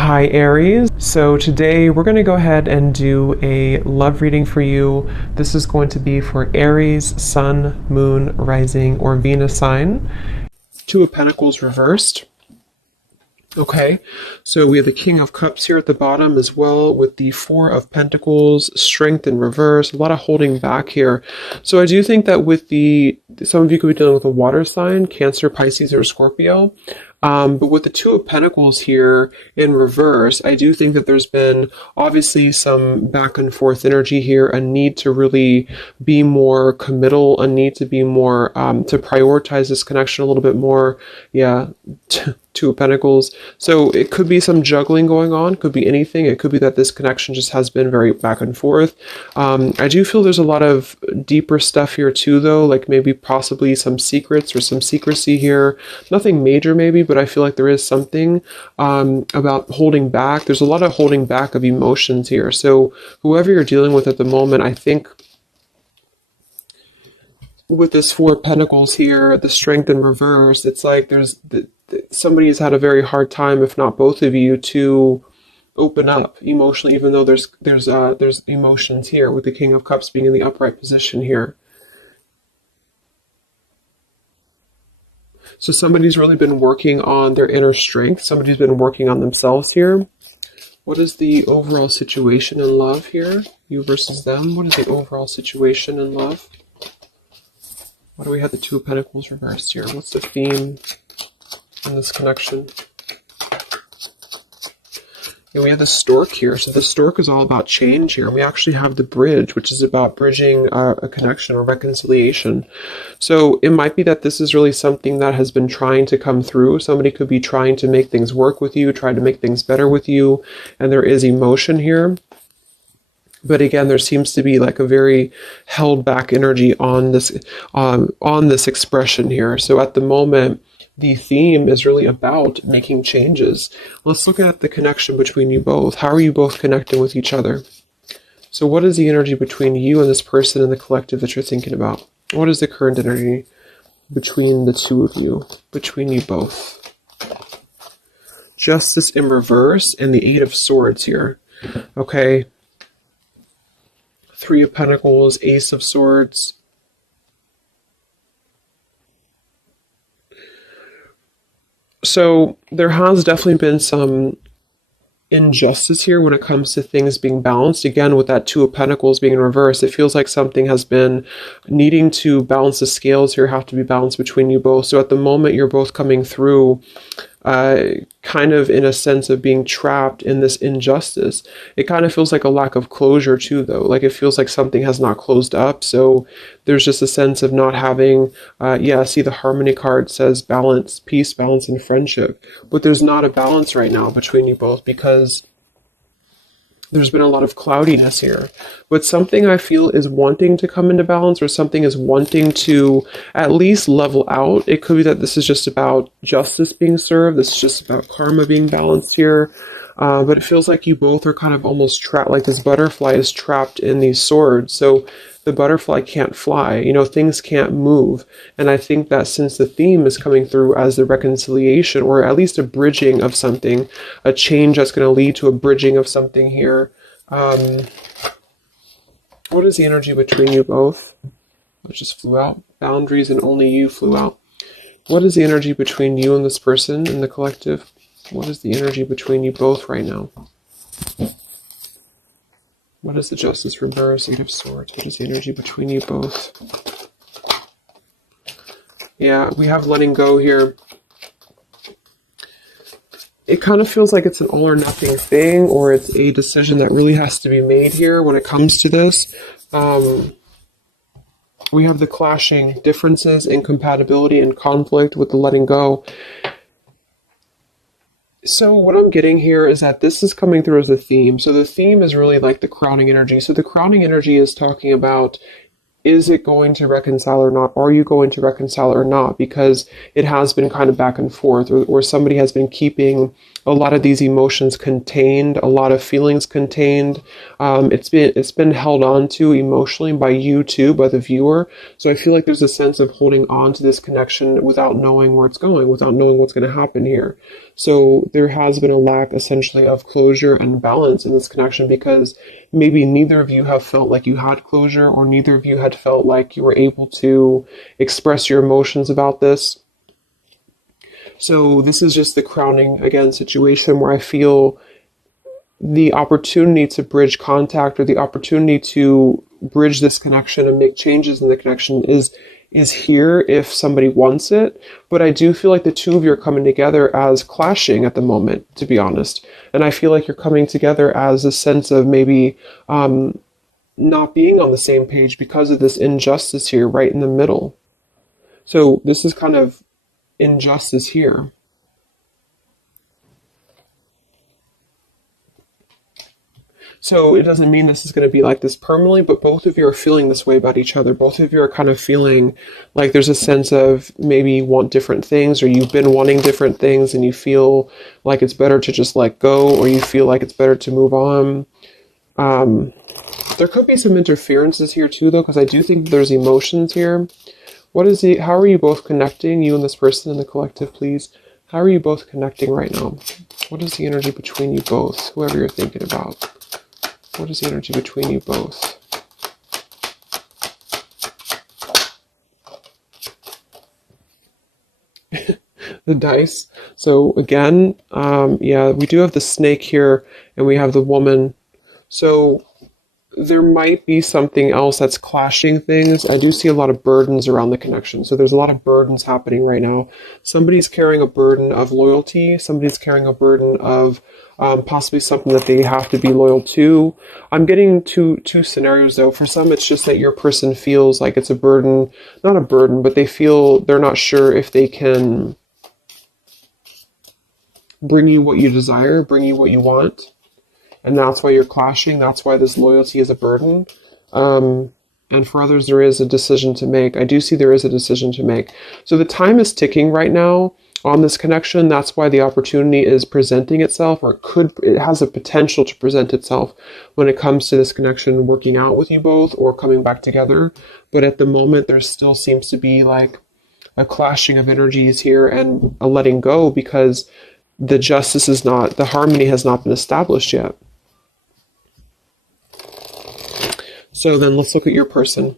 Hi Aries. So today we're going to go ahead and do a love reading for you. This is going to be for Aries, Sun, Moon, Rising, or Venus sign. Two of Pentacles reversed. Okay, so we have the King of Cups here at the bottom as well with the Four of Pentacles, Strength in reverse, a lot of holding back here. So I do think that with some of you could be dealing with a water sign, Cancer, Pisces, or Scorpio. But with the Two of Pentacles here in reverse, I do think that there's been obviously some back and forth energy here, a need to really be more committal, a need to be more, to prioritize this connection a little bit more. Yeah, Two of Pentacles. So it could be some juggling going on, could be anything. It could be that this connection just has been very back and forth. I do feel there's a lot of deeper stuff here too, though, like maybe possibly some secrets or some secrecy here. Nothing major maybe, but I feel like there is something about holding back. There's a lot of holding back of emotions here. So whoever you're dealing with at the moment, I think with this Four of Pentacles here, the Strength in reverse, it's like somebody has had a very hard time, if not both of you, to open up emotionally, even though there's emotions here with the King of Cups being in the upright position here. So somebody's really been working on their inner strength. Somebody's been working on themselves here. What is the overall situation in love here? You versus them. What is the overall situation in love? Why do we have the Two of Pentacles reversed here? What's the theme in this connection? And we have the Stork here. So the Stork is all about change here. We actually have the Bridge, which is about bridging a connection or reconciliation. So it might be that this is really something that has been trying to come through. Somebody could be trying to make things work with you, try to make things better with you. And there is emotion here. But again, there seems to be like a very held back energy on this expression here. So at the moment, the theme is really about making changes. Let's look at the connection between you both. How are you both connecting with each other? So what is the energy between you and this person in the collective that you're thinking about? What is the current energy between the two of you, between you both? Justice in reverse and the Eight of Swords here. Okay. Three of Pentacles, Ace of Swords. So there has definitely been some injustice here when it comes to things being balanced. Again, with that Two of Pentacles being in reverse, it feels like something has been needing to balance. The scales here have to be balanced between you both. So at the moment, you're both coming through kind of in a sense of being trapped in this injustice. It kind of feels like a lack of closure too, though. Like it feels like something has not closed up. So there's just a sense of not having, see the Harmony card says balance, peace, balance, and friendship. But there's not a balance right now between you both because there's been a lot of cloudiness here. But something I feel is wanting to come into balance, or something is wanting to at least level out. It could be that this is just about justice being served. This is just about karma being balanced here. But it feels like you both are kind of almost trapped, like this butterfly is trapped in these swords. So the butterfly can't fly, you know, things can't move. And I think that since the theme is coming through as the reconciliation, or at least a bridging of something, a change that's going to lead to a bridging of something here. What is the energy between you both? It just flew out. Boundaries and only you flew out. What is the energy between you and this person in the collective? What is the energy between you both right now? What is the Justice reverse? Eight of Swords. What is the energy between you both? Yeah, we have letting go here. It kind of feels like it's an all or nothing thing, or it's a decision that really has to be made here when it comes to this. We have the clashing differences, incompatibility, and conflict with the letting go. So what I'm getting here is that this is coming through as a theme. So the theme is really like the crowning energy. So the crowning energy is talking about, is it going to reconcile or not? Are you going to reconcile or not? Because it has been kind of back and forth, or somebody has been keeping a lot of these emotions contained, a lot of feelings contained. It's been held on to emotionally by you too, by the viewer. So I feel like there's a sense of holding on to this connection without knowing where it's going, without knowing what's going to happen here. So there has been a lack essentially of closure and balance in this connection because maybe neither of you have felt like you had closure, or neither of you had felt like you were able to express your emotions about this. So this is just the crowning, again, situation where I feel the opportunity to bridge contact, or the opportunity to bridge this connection and make changes in the connection is here if somebody wants it. But I do feel like the two of you are coming together as clashing at the moment, to be honest. And I feel like you're coming together as a sense of maybe not being on the same page because of this injustice here right in the middle. So this is kind of injustice here. So it doesn't mean this is going to be like this permanently, but both of you are feeling this way about each other. Both of you are kind of feeling like there's a sense of maybe you want different things, or you've been wanting different things and you feel like it's better to just let go, or you feel like it's better to move on. There could be some interferences here too, though, because I do think there's emotions here. How are you both connecting, you and this person in the collective, please? How are you both connecting right now? What is the energy between you both, whoever you're thinking about? What is the energy between you both? The dice. So again, yeah, we do have the snake here, and we have the woman. So there might be something else that's clashing things. I do see a lot of burdens around the connection. So there's a lot of burdens happening right now. Somebody's carrying a burden of loyalty. Somebody's carrying a burden of possibly something that they have to be loyal to. I'm getting two scenarios though. For some, it's just that your person feels like it's a burden, not a burden, but they feel they're not sure if they can bring you what you desire, bring you what you want. And that's why you're clashing. That's why this loyalty is a burden. And for others, there is a decision to make. I do see there is a decision to make. So the time is ticking right now on this connection. That's why the opportunity is presenting itself, or it has a potential to present itself when it comes to this connection working out with you both or coming back together. But at the moment, there still seems to be like a clashing of energies here and a letting go, because the harmony has not been established yet. So then let's look at your person.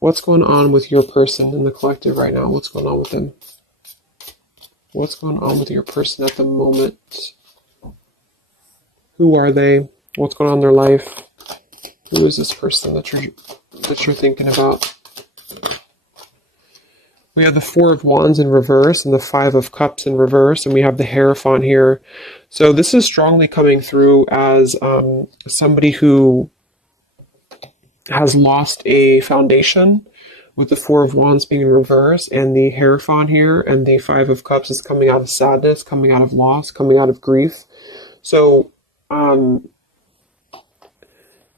What's going on with your person in the collective right now? What's going on with them? What's going on with your person at the moment? Who are they? What's going on in their life? Who is this person that you're thinking about? We have the Four of Wands in reverse and the Five of Cups in reverse, and we have the Hierophant here. So this is strongly coming through as somebody who has lost a foundation, with the Four of Wands being in reverse, and the Hierophant here, and the Five of Cups is coming out of sadness, coming out of loss, coming out of grief. So I'm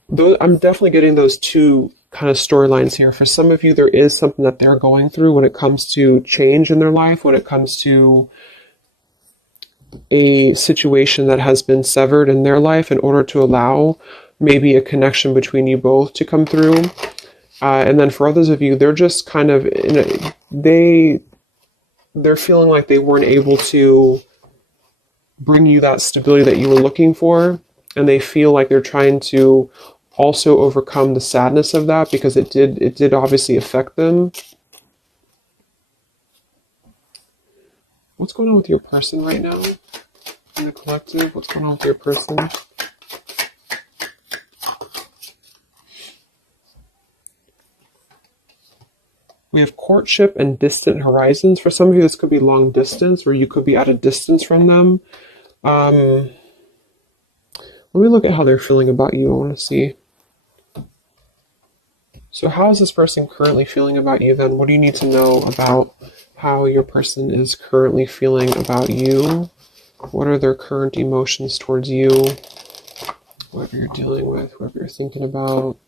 definitely getting those two kind of storylines here. For some of you, there is something that they're going through when it comes to change in their life, when it comes to a situation that has been severed in their life in order to allow maybe a connection between you both to come through. And then for others of you, they're just kind of they're feeling like they weren't able to bring you that stability that you were looking for, and they feel like they're trying to also overcome the sadness of that, because it did obviously affect them. What's going on with your person right now in the collective? What's going on with your person? We have courtship and distant horizons. For some of you, this could be long distance, or you could be at a distance from them. Let me look at how they're feeling about you. I want to see. So how is this person currently feeling about you then? What do you need to know about how your person is currently feeling about you? What are their current emotions towards you? Whoever you're dealing with, whoever you're thinking about.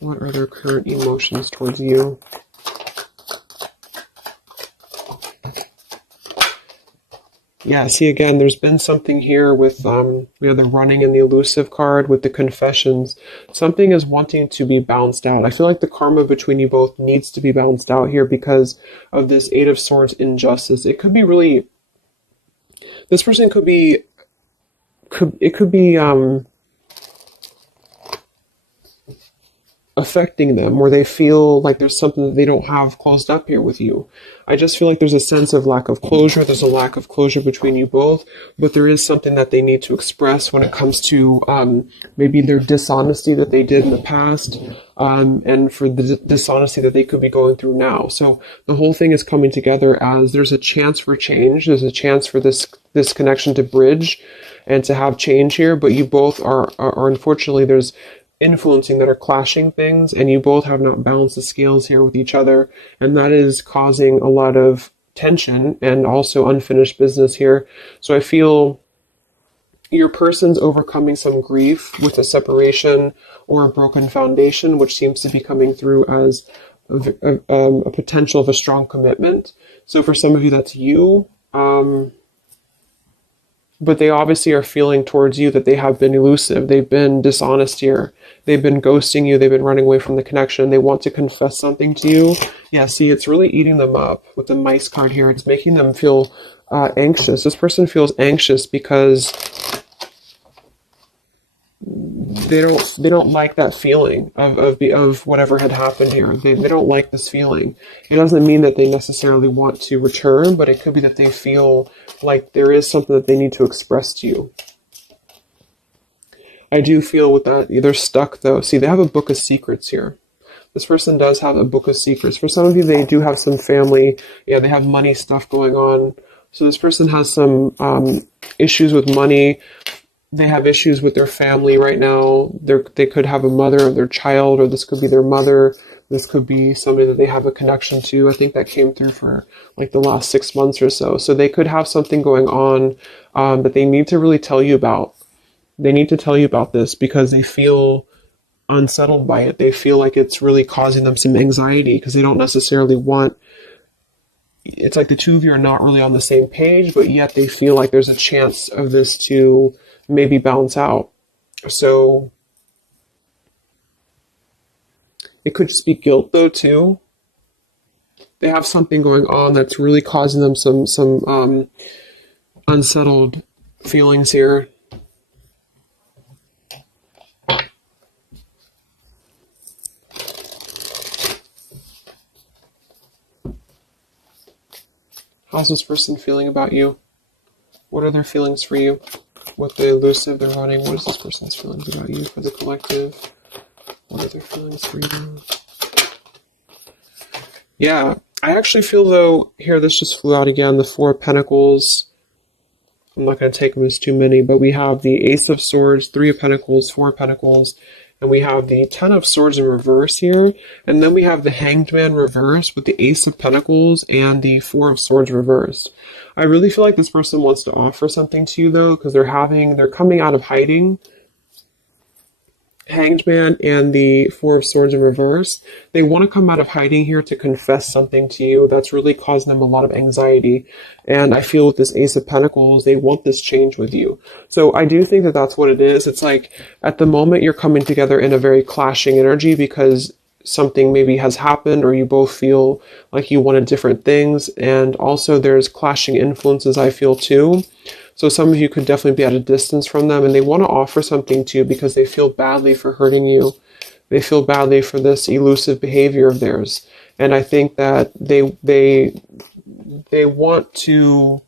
What are their current emotions towards you? Yeah, see, again, there's been something here with we have the running and the elusive card with the confessions. Something is wanting to be balanced out. I feel like the karma between you both needs to be balanced out here because of this Eight of Swords injustice. It could be really This person could be, it could be affecting them, where they feel like there's something that they don't have closed up here with you. I just feel like there's a sense of lack of closure. There's a lack of closure between you both, but there is something that they need to express when it comes to maybe their dishonesty that they did in the past, and for the dishonesty that they could be going through now. So the whole thing is coming together as there's a chance for change. There's a chance for this connection to bridge and to have change here, but you both are unfortunately, there's influencing that are clashing things, and you both have not balanced the scales here with each other, and that is causing a lot of tension and also unfinished business here. So I feel your person's overcoming some grief with a separation or a broken foundation, which seems to be coming through as a potential of a strong commitment. So for some of you, that's you. But they obviously are feeling towards you that they have been elusive. They've been dishonest here. They've been ghosting you. They've been running away from the connection. They want to confess something to you. Yeah, see, it's really eating them up with the mice card here. It's making them feel anxious. This person feels anxious because they don't like that feeling of whatever had happened here. They don't like this feeling. It doesn't mean that they necessarily want to return, but it could be that they feel like there is something that they need to express to you. I do feel with that, they're stuck though. See, they have a book of secrets here. This person does have a book of secrets. For some of you, they do have some family. Yeah, they have money stuff going on. So this person has some issues with money. They have issues with their family right now. They could have a mother of their child, or this could be their mother. This could be somebody that they have a connection to. I think that came through for like the last 6 months or so. So they could have something going on that they need to really tell you about. They need to tell you about this because they feel unsettled by it. They feel like it's really causing them some anxiety because they don't necessarily want. It's like the two of you are not really on the same page, but yet they feel like there's a chance of this to maybe balance out. So it could just be guilt though too. They have something going on that's really causing them some unsettled feelings here. How's this person feeling about you? What are their feelings for you? With the elusive, they're running. What is this person's feelings about you for the collective? What are their feelings for you? Yeah, I actually feel though, here this just flew out again, the Four of Pentacles. I'm not going to take them as too many, but we have the Ace of Swords, Three of Pentacles, Four of Pentacles, and we have the Ten of Swords in reverse here, and then we have the Hanged Man reversed with the Ace of Pentacles and the Four of Swords reversed. I really feel like this person wants to offer something to you though, because they're coming out of hiding. Hanged Man and the Four of Swords in reverse. They want to come out of hiding here to confess something to you that's really causing them a lot of anxiety. And I feel with this Ace of Pentacles, they want this change with you. So I do think that that's what it is. It's like at the moment you're coming together in a very clashing energy because something maybe has happened or you both feel like you wanted different things. And also there's clashing influences, I feel too. So some of you could definitely be at a distance from them and they want to offer something to you because they feel badly for hurting you. They feel badly for this elusive behavior of theirs. And I think that they want to,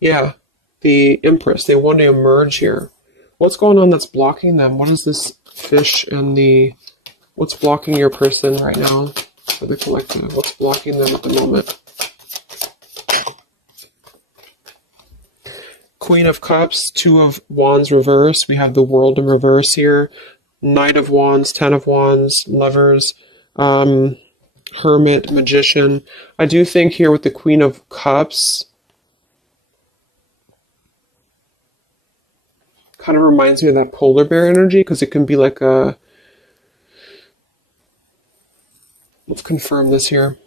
yeah, the Empress, they want to emerge here. What's going on that's blocking them? What is this fish and what's blocking your person right now for the collective? What's blocking them at the moment? Queen of Cups, Two of Wands reverse. We have the World in reverse here. Knight of Wands, Ten of Wands, Lovers, Hermit, Magician. I do think here with the Queen of Cups, kind of reminds me of that polar bear energy because it can be like a... Let's confirm this here.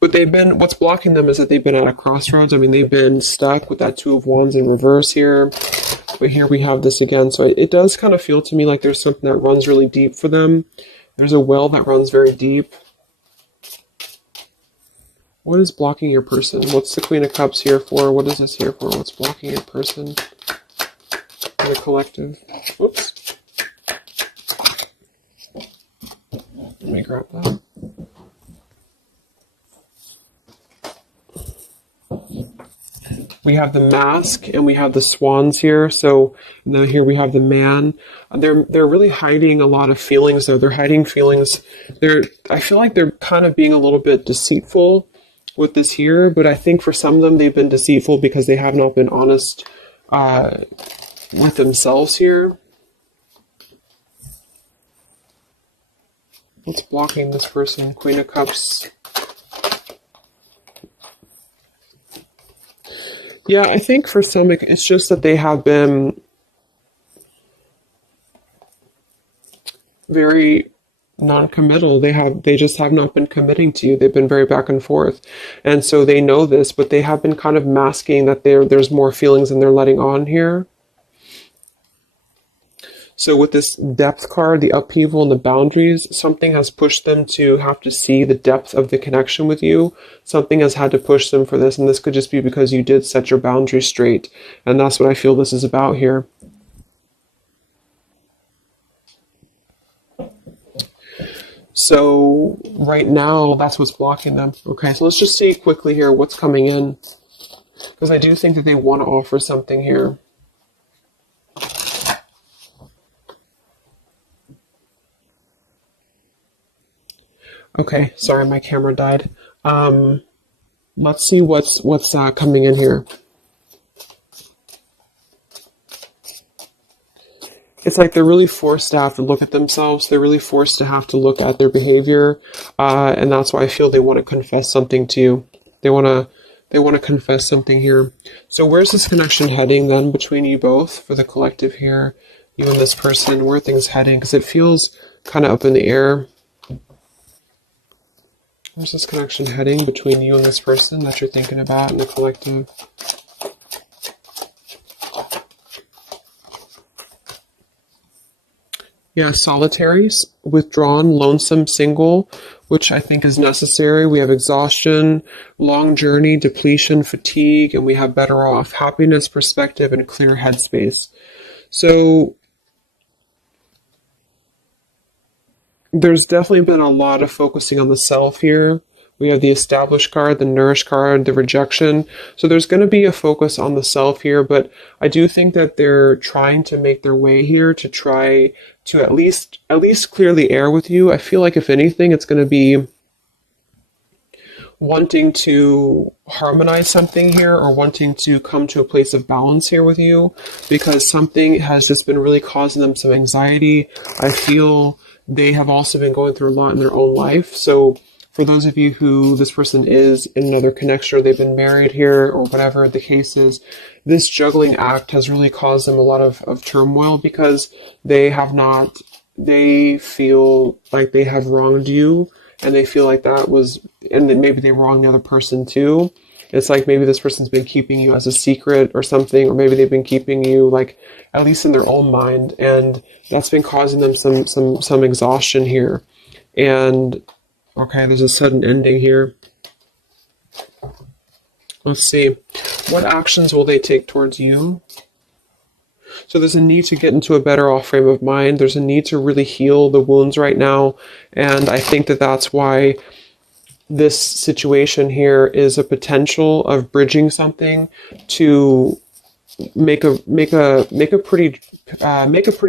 But what's blocking them is that they've been at a crossroads. I mean, they've been stuck with that Two of Wands in reverse here. But here we have this again. So it does kind of feel to me like there's something that runs really deep for them. There's a well that runs very deep. What is blocking your person? What's the Queen of Cups here for? What is this here for? What's blocking your person? The collective. Whoops. Let me grab that. We have the Mask and we have the Swans here. So now here we have the Man. They're really hiding a lot of feelings though. They're hiding feelings. I feel like they're kind of being a little bit deceitful with this here, but I think for some of them they've been deceitful because they have not been honest with themselves here. What's blocking this person? Queen of Cups. Yeah, I think for some it's just that they have been very non-committal. They just have not been committing to you. They've been very back and forth. And so they know this, but they have been kind of masking that there's more feelings than they're letting on here. So with this depth card, the upheaval and the boundaries, something has pushed them to have to see the depth of the connection with you. Something has had to push them for this, and this could just be because you did set your boundaries straight. And that's what I feel this is about here. So right now, that's what's blocking them. Okay, so let's just see quickly here what's coming in. Because I do think that they want to offer something here. Okay, sorry, my camera died. Let's see what's coming in here. It's like they're really forced to have to look at themselves. They're really forced to have to look at their behavior, and that's why I feel they want to confess something to you. They want to confess something here. So where's this connection heading then between you both for the collective here, you and this person? Where are things heading? Because it feels kind of up in the air. Where's this connection heading between you and this person that you're thinking about in the collective? Yeah, solitary, withdrawn, lonesome, single, which I think is necessary. We have exhaustion, long journey, depletion, fatigue, and we have better off, happiness, perspective, and clear headspace. So there's definitely been a lot of focusing on the self here. We have the established card, the nourished card, the rejection. So there's going to be a focus on the self here, but I do think that they're trying to make their way here to try to at least clear the air with you. I feel like if anything, it's going to be wanting to harmonize something here or wanting to come to a place of balance here with you because something has just been really causing them some anxiety. I feel they have also been going through a lot in their own life. So for those of you who this person is in another connection or they've been married here or whatever the case is, this juggling act has really caused them a lot of turmoil because they feel like they have wronged you and they feel like that was, and then maybe they wronged the other person too. It's like maybe this person's been keeping you as a secret or something, or maybe they've been keeping you like at least in their own mind, and that's been causing them some exhaustion here. And okay, there's a sudden ending here. Let's see. What actions will they take towards you? So there's a need to get into a better off frame of mind. There's a need to really heal the wounds right now. And I think that that's why this situation here is a potential of bridging something to make a pretty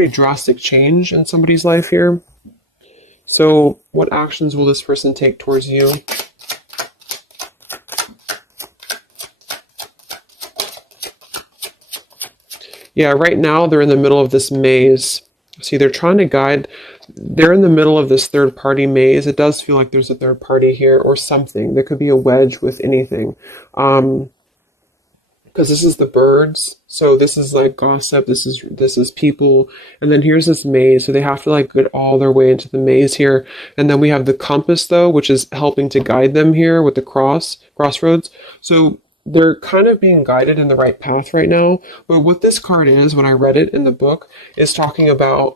drastic change in somebody's life here. So what actions will this person take towards you? Yeah, right now they're in the middle of this maze. See, they're trying to guide. They're in the middle of this third party maze. It does feel like there's a third party here or something. There could be a wedge with anything. Because this is the birds. So this is like gossip. This is people. And then here's this maze. So they have to like get all their way into the maze here. And then we have the compass though, which is helping to guide them here with the crossroads. So they're kind of being guided in the right path right now. But what this card is, when I read it in the book, is talking about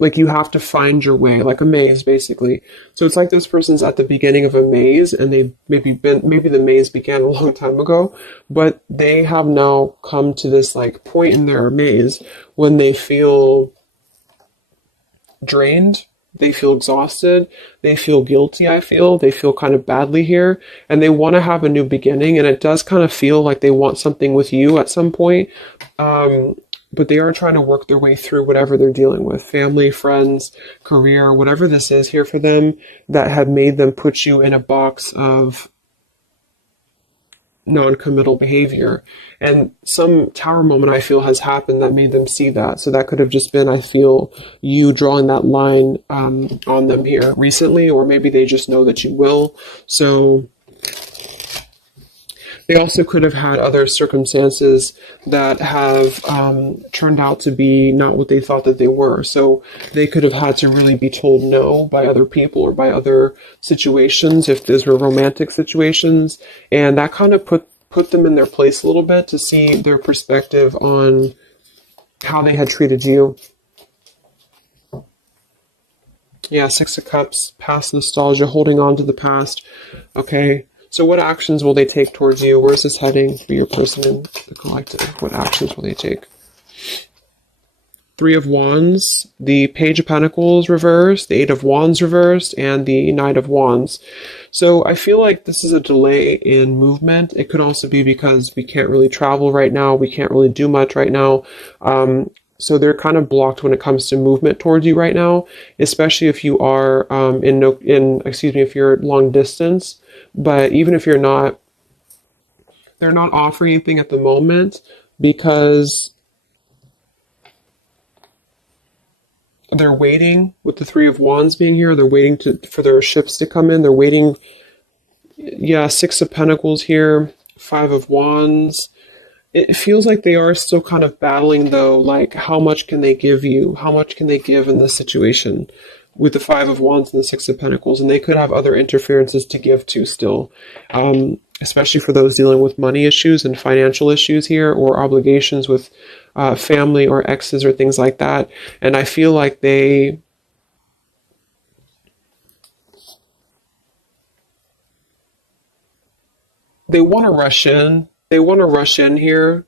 like you have to find your way, like a maze basically. So it's like this person's at the beginning of a maze, and they've maybe the maze began a long time ago, but they have now come to this like point in their maze when they feel drained, they feel exhausted, they feel guilty, they feel kind of badly here, and they want to have a new beginning, and it does kind of feel like they want something with you at some point. But they are trying to work their way through whatever they're dealing with, family, friends, career, whatever this is here for them that had made them put you in a box of non-committal behavior. And some tower moment I feel has happened that made them see that. So that could have just been, I feel, you drawing that line on them here recently, or maybe they just know that you will. So they also could have had other circumstances that have turned out to be not what they thought that they were. So they could have had to really be told no by other people or by other situations, if those were romantic situations. And that kind of put them in their place a little bit to see their perspective on how they had treated you. Yeah, Six of Cups, past nostalgia, holding on to the past. Okay. So what actions will they take towards you? Where's this heading for your person in the collective? What actions will they take? Three of Wands, the Page of Pentacles reversed, the Eight of Wands reversed, and the Knight of Wands. So I feel like this is a delay in movement. It could also be because we can't really travel right now. We can't really do much right now. So they're kind of blocked when it comes to movement towards you right now, especially if you are if you're long distance. But even if you're not, they're not offering anything at the moment because they're waiting with the Three of Wands being here. They're waiting for their ships to come in. They're waiting. Yeah, Six of Pentacles here, Five of Wands. It feels like they are still kind of battling, though, like how much can they give you? How much can they give in this situation with the Five of Wands and the Six of Pentacles? And they could have other interferences to give to still, especially for those dealing with money issues and financial issues here, or obligations with family or exes or things like that. And I feel like they want to rush in. They want to rush in here.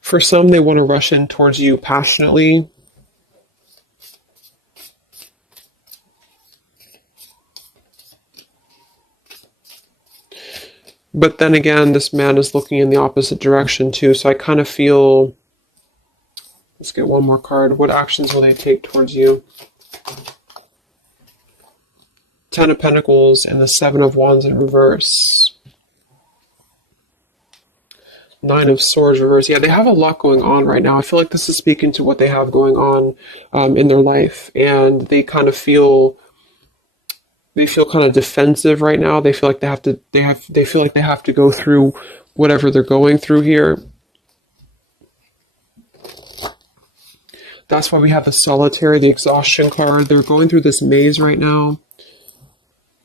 For some, they want to rush in towards you passionately. But then again, this man is looking in the opposite direction too. So I kind of feel, let's get one more card. What actions will they take towards you? Ten of Pentacles and the Seven of Wands in reverse. Nine of Swords reverse. Yeah, they have a lot going on right now. I feel like this is speaking to what they have going on in their life, and they kind of feel kind of defensive right now. They feel like they feel like they have to go through whatever they're going through here. That's why we have the Solitary, the exhaustion card. They're going through this maze right now.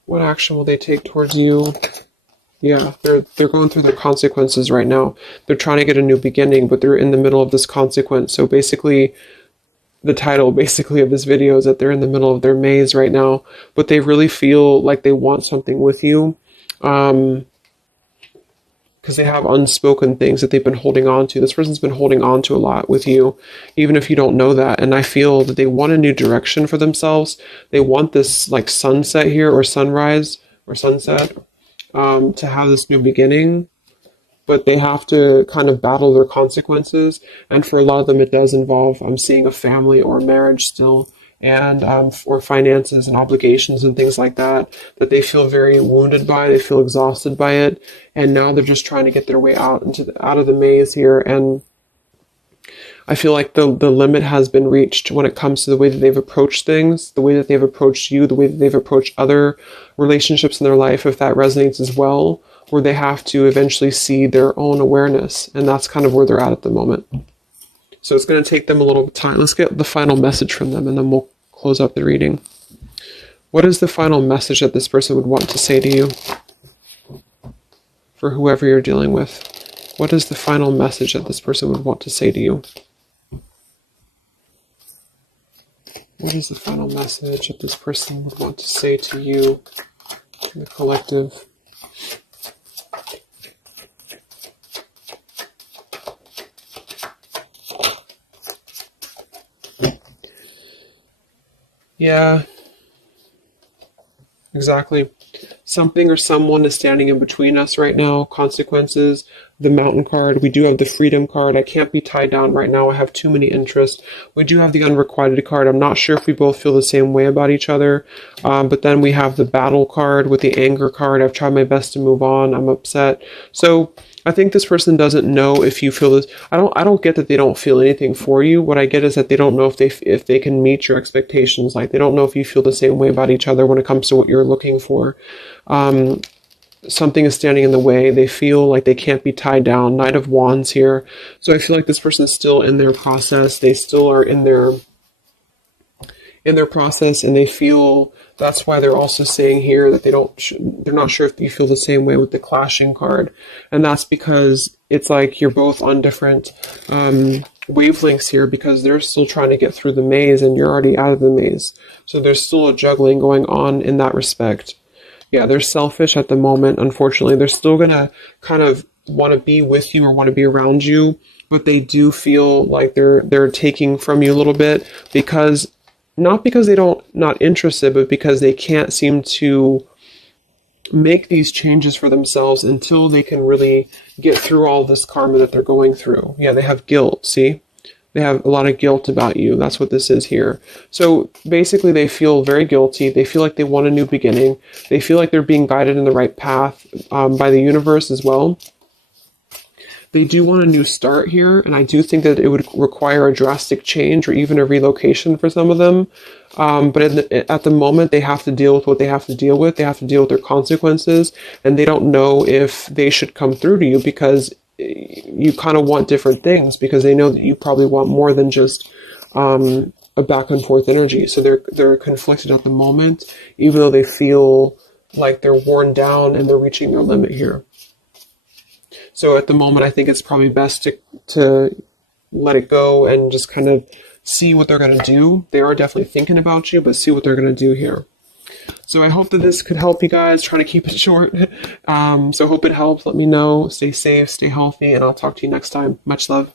What action will they take towards you? Yeah, they're going through the consequences right now. They're trying to get a new beginning, but they're in the middle of this consequence. So basically, the title of this video is that they're in the middle of their maze right now, but they really feel like they want something with you. Because they have unspoken things that they've been holding on to. This person's been holding on to a lot with you, even if you don't know that. And I feel that they want a new direction for themselves. They want this like sunset here, or sunrise, or sunset, to have this new beginning. But they have to kind of battle their consequences. And for a lot of them, it does involve, I'm seeing a family or marriage still, and or finances and obligations and things like that they feel very wounded by. They feel exhausted by it, and now they're just trying to get their way out of the maze here. And I feel like the limit has been reached when it comes to the way that they've approached things, the way that they've approached you, the way that they've approached other relationships in their life, if that resonates as well, where they have to eventually see their own awareness, and that's kind of where they're at the moment. So it's going to take them a little time. Let's get the final message from them, and then we'll close up the reading. What is the final message that this person would want to say to you? For whoever you're dealing with. What is the final message that this person would want to say to you? What is the final message that this person would want to say to you, the collective? Yeah, exactly. Something or someone is standing in between us right now. Consequences. The Mountain card. We do have the Freedom card. I can't be tied down right now. I have too many interests. We do have the Unrequited card. I'm not sure if we both feel the same way about each other. But then we have the Battle card with the Anger card. I've tried my best to move on. I'm upset. So I think this person doesn't know if you feel this. I don't get that they don't feel anything for you. What I get is that they don't know if they can meet your expectations. Like, they don't know if you feel the same way about each other when it comes to what you're looking for. Something is standing in the way. They feel like they can't be tied down. Knight of Wands here. So I feel like this person is still in their process. They still are in their process, and they feel that's why they're also saying here that they're not sure if you feel the same way with the Clashing card. And that's because it's like you're both on different wavelengths here, because they're still trying to get through the maze and you're already out of the maze. So there's still a juggling going on in that respect. Yeah, they're selfish at the moment, unfortunately. They're still going to kind of want to be with you or want to be around you, but they do feel like they're taking from you a little bit, because not because they don't not interested, but because they can't seem to make these changes for themselves until they can really get through all this karma that they're going through. Yeah, they have guilt, see? They have a lot of guilt about you. That's what this is here. So basically they feel very guilty. They feel like they want a new beginning. They feel like they're being guided in the right path by the universe as well. They do want a new start here, and I do think that it would require a drastic change or even a relocation for some of them. But at the moment, they have to deal with what they have to deal with. They have to deal with their consequences, and they don't know if they should come through to you, because you kind of want different things, because they know that you probably want more than just a back and forth energy. So they're conflicted at the moment, even though they feel like they're worn down and they're reaching their limit here. So at the moment, I think it's probably best to let it go and just kind of see what they're going to do. They are definitely thinking about you, but see what they're going to do here. So I hope that this could help you guys. Trying to keep it short. So hope it helps. Let me know. Stay safe, stay healthy, and I'll talk to you next time. Much love.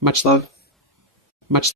Much love.